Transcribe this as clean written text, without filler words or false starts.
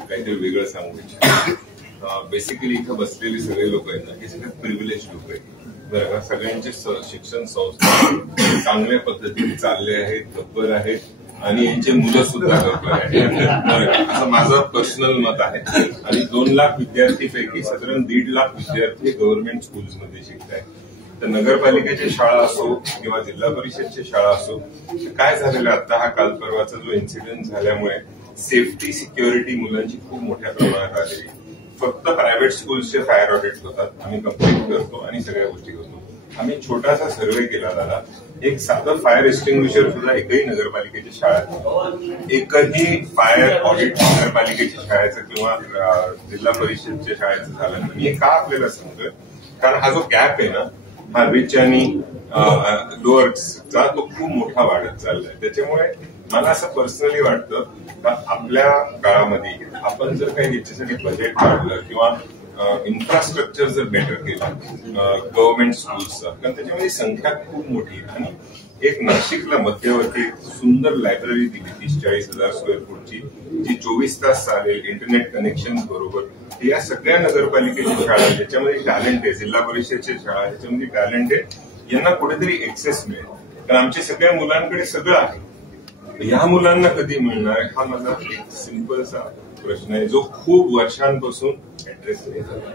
काहीतरी वेगळं सांगू इच्छितो. बेसिकली इथं बसलेले सगळे लोक आहेत ना, हे सगळे प्रिव्हिलेज लोक आहेत. बरं, सगळ्यांचे शिक्षण संस्था चांगल्या पद्धतीने चालले आहेत, गब्बर आहेत आणि यांचे मुलं सुद्धा गब्बर आहेत, असं माझं पर्सनल मत आहे. आणि 2 लाख विद्यार्थीपैकी साधारण 1.5 लाख विद्यार्थी गव्हर्नमेंट स्कूल्समध्ये शिकत आहेत. तर नगरपालिकेच्या शाळा असो किंवा जिल्हा परिषदच्या शाळा असो, काय झालेलं आता हा काल परवाचा जो इन्सिडेंट झाल्यामुळे सेफ्टी सिक्युरिटी मुलांची खूप मोठ्या प्रमाणात आलेली. फक्त प्रायव्हेट स्कूल्सचे फायर ऑडिट होतात, आम्ही कंप्लेंट करतो आणि सगळ्या गोष्टी करतो. आम्ही छोटासा सर्व्हे केला दादा, एक साधं फायर एक्सटिंग्विशर सुद्धा एकही नगरपालिकेच्या शाळेत, एकही फायर ऑडिट नगरपालिकेच्या शाळेचं किंवा जिल्हा परिषदच्या शाळेचं झालं नाही. हे का आपल्याला सांगतोय, कारण हा जो गॅप आहे ना, हा रिच आणि लोअर्सचा तो खूप मोठा वाढत चाललाय. त्याच्यामुळे मला असं पर्सनली वाटतं का आपल्या काळामध्ये आपण जर काही याच्यासाठी बजेट काढलं किंवा इन्फ्रास्ट्रक्चर जर बेटर केलं गव्हर्नमेंट स्कूल्सचं, कारण त्याच्यामध्ये संख्या खूप मोठी आहे. आणि एक नाशिकला मध्यवर्ती सुंदर लायब्ररी दिली 30-40 हजार स्क्वेअर फूटची, जी 24 तास चालेल, इंटरनेट कनेक्शन बरोबर. या सगळ्या नगरपालिकेच्या शाळा ज्याच्यामध्ये टॅलेंट आहे, जिल्हा परिषदेच्या शाळा ज्याच्यामध्ये टॅलेंट आहे, यांना कुठेतरी एक्सेस मिळेल. कारण आमच्या सगळ्या मुलांकडे सगळं आहे, ह्या मुलांना कधी मिळणार, हा माझा एक सिंपलचा प्रश्न आहे जो खूप वर्षांपासून ऍड्रेस नाही झाला.